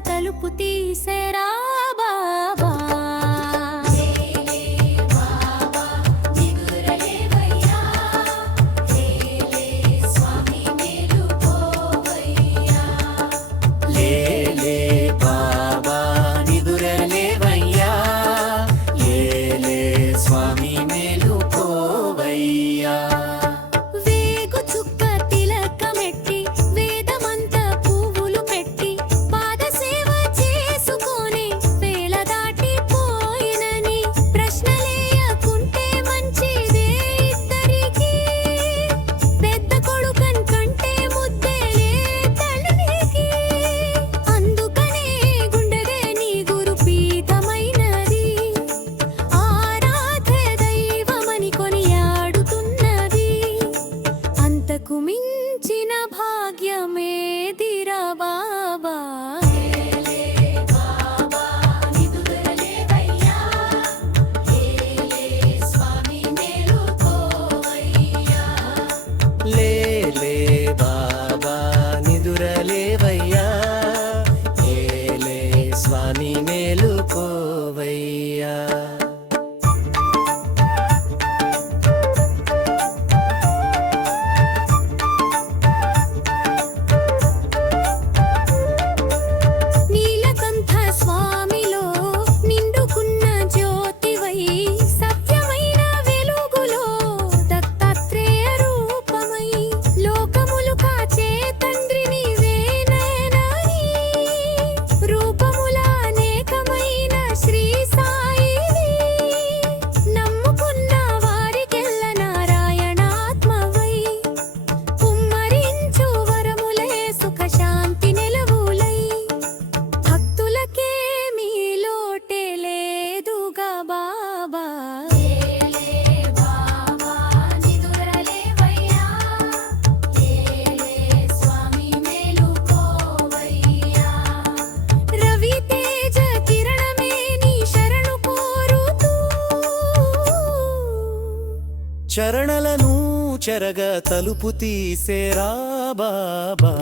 తలుపు తీసేరా. Domingo. చరణలను చెరగ తలుపు తీసేరా బాబా.